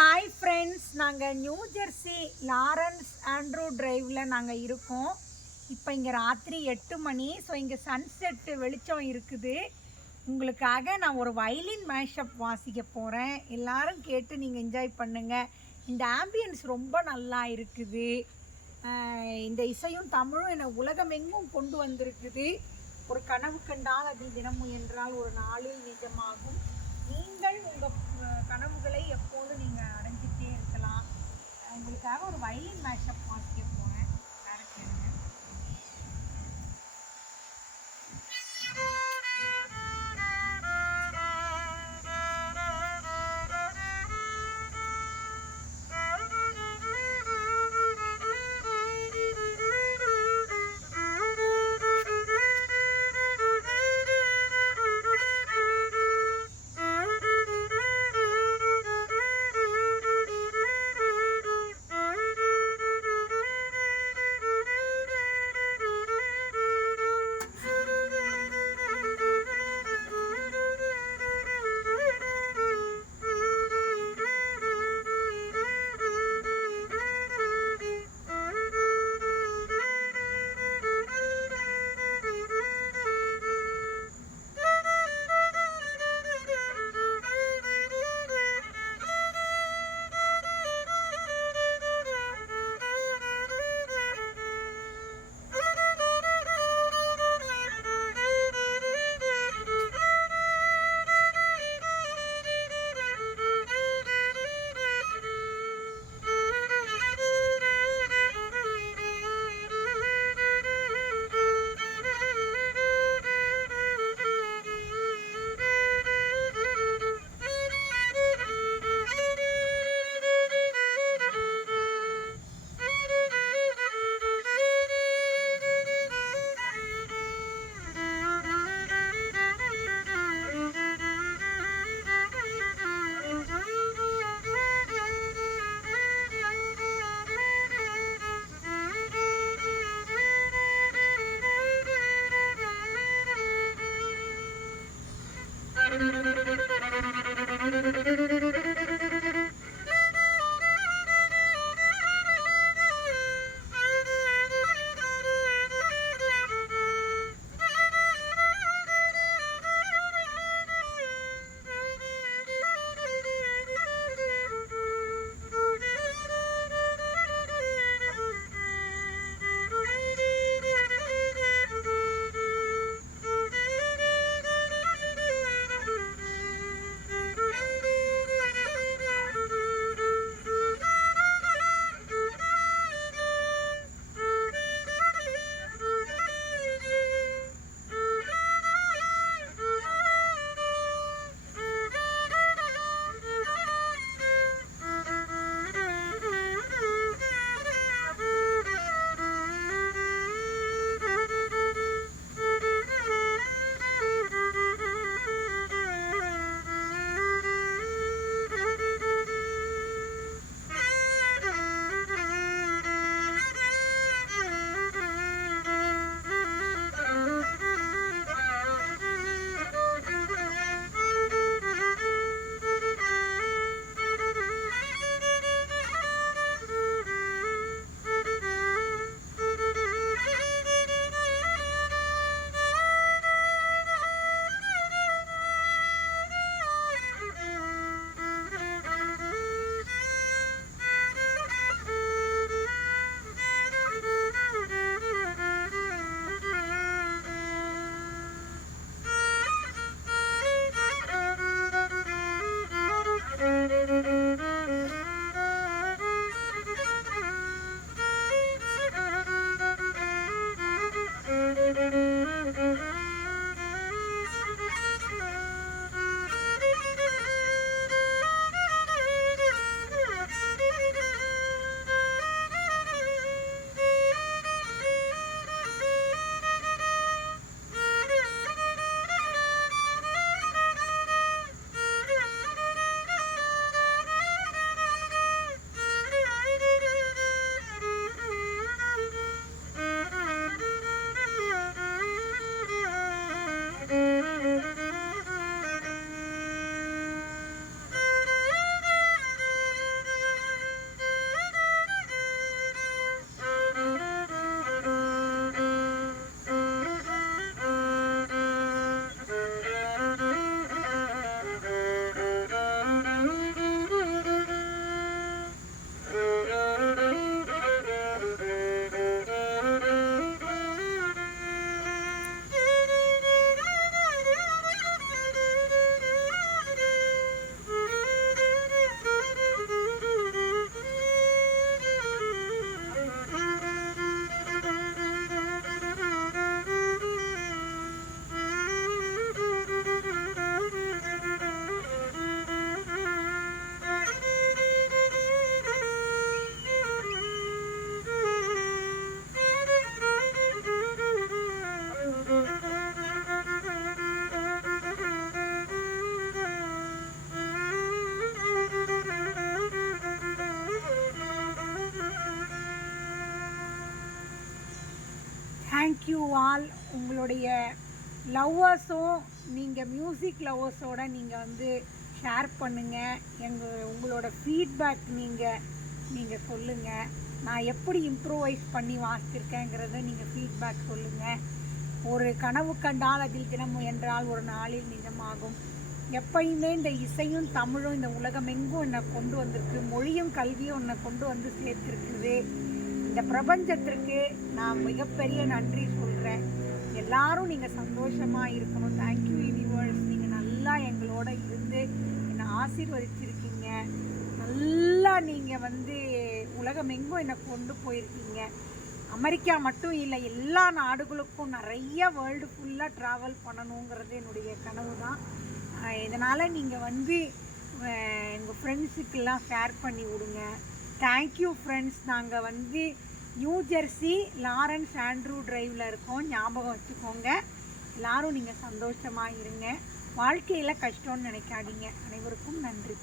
Hi friends, நாங்கள் new Jersey Lawrence Andrew டிரைவில் நாங்கள் இருக்கோம். இப்போ இங்கே ராத்திரி 8 மணி. ஸோ இங்கே சன்செட்டு வெளிச்சம் இருக்குது. உங்களுக்காக நான் ஒரு வயலின் மேஷப் வாசிக்க போகிறேன். எல்லாரும் கேட்டு நீங்கள் என்ஜாய் பண்ணுங்கள். இந்த ஆம்பியன்ஸ் ரொம்ப நல்லா இருக்குது. இந்த இசையும் தமிழும் என்னை உலகமெங்கும் கொண்டு வந்திருக்குது. ஒரு கனவு கண்டால் அதில் தினமும் என்றால் ஒரு நாளில் நிஜமாகும். நீங்கள் உங்கள் கனவுகளை எப்போதும் நீங்கள் அடைஞ்சிட்டே இருக்கலாம். உங்களுக்காக ஒரு வயலின் மேஷப் வாசிக்க போகிறேன். வேறு கேளுங்க. Thank you all. உங்களுடைய லவ்வர்ஸும் நீங்கள் மியூசிக் லவ்வர்ஸோடு நீங்கள் வந்து ஷேர் பண்ணுங்கள். உங்களோட ஃபீட்பேக் நீங்கள் சொல்லுங்கள். நான் எப்படி இம்ப்ரூவைஸ் பண்ணி வாசிச்சிருக்கேங்கிறத நீங்கள் ஃபீட்பேக் சொல்லுங்கள். ஒரு கனவு கண்டால் அதில் தினம் என்றால் ஒரு நாளில் நிஜமாகும். எப்பயுமே இந்த இசையும் தமிழும் இந்த உலகமெங்கும் என்னை கொண்டு வந்திருக்கு. மொழியும் கல்வியும் என்னை கொண்டு வந்து சேர்த்துருக்குது. இந்த பிரபஞ்சத்திற்கு நான் மிகப்பெரிய நன்றி சொல்கிறேன். எல்லாரும் நீங்கள் சந்தோஷமாக இருக்கணும். Thank you universe. நீங்கள் நல்லா எங்களோட இருந்து என்னை ஆசீர்வதிச்சிருக்கீங்க. நல்லா நீங்கள் வந்து உலகமெங்கும் என்னை கொண்டு போயிருக்கீங்க. அமெரிக்கா மட்டும் இல்லை, எல்லா நாடுகளுக்கும் நிறைய வேர்ல்டு ஃபுல்லாக ட்ராவல் பண்ணணுங்கிறது என்னுடைய கனவு தான். இதனால் நீங்கள் வந்து எங்கள் ஃப்ரெண்ட்ஸுக்கெல்லாம் ஷேர் பண்ணி விடுங்க. Thank you friends. நாங்கள் வந்து நியூ ஜெர்சி லாரன்ஸ் ஆண்ட்ரூ டிரைவில் இருக்கோம். ஞாபகம் வச்சுக்கோங்க. எல்லோரும் நீங்கள் சந்தோஷமாக இருங்க. வாழ்க்கையில் கஷ்டம்னு நினைக்காதீங்க. அனைவருக்கும் நன்றி.